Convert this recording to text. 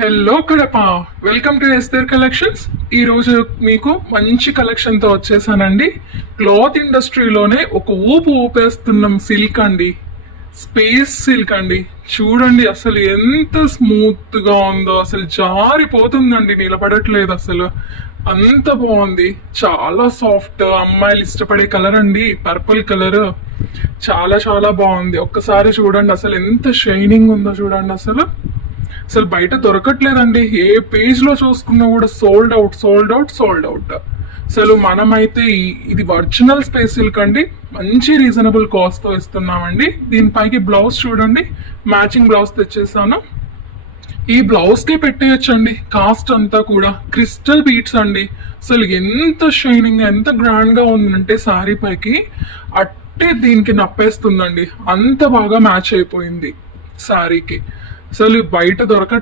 Hello Kadapa, welcome to Esther collections. ఈ రోజు మీకు మంచి కలెక్షన్ తో వచ్చేసానండి. క్లాత్ ఇండస్ట్రీలోనే ఒక ఊపు ఊపేస్తున్నాం సిల్క్ అండి, స్పేస్ సిల్క్ అండి. చూడండి అసలు ఎంత స్మూత్ గా ఉందో, అసలు జారిపోతుందండి, నిలబడట్లేదు అసలు. అంత బాగుంది, చాలా సాఫ్ట్, అమ్మాయిలు ఇష్టపడే కలర్ అండి, పర్పుల్ కలర్. చాలా చాలా బాగుంది. ఒక్కసారి చూడండి అసలు ఎంత షైనింగ్ ఉందో చూడండి. అసలు అసలు బయట దొరకట్లేదండి. ఏ పేజ్ లో చూసుకున్నా కూడా sold out, sold out, sold out. అసలు మనమైతే ఇది ఒరిజినల్ స్పేస్ సిల్క్ అండి, మంచి రీజనబుల్ కాస్ట్ తో ఇస్తున్నామండి. దీనిపైకి బ్లౌజ్ చూడండి, మ్యాచింగ్ బ్లౌజ్ తెచ్చేసాను. ఈ బ్లౌజ్ కి పెట్టేయచ్చండి. కాస్ట్ అంతా కూడా క్రిస్టల్ బీట్స్ అండి. అసలు ఎంత షైనింగ్, ఎంత గ్రాండ్ గా ఉందంటే సారీ పైకి అట్టే దీనికి నప్పేస్తుందండి. అంత బాగా మ్యాచ్ అయిపోయింది సారీకి. అసలు బయట దొరకట్లేదు.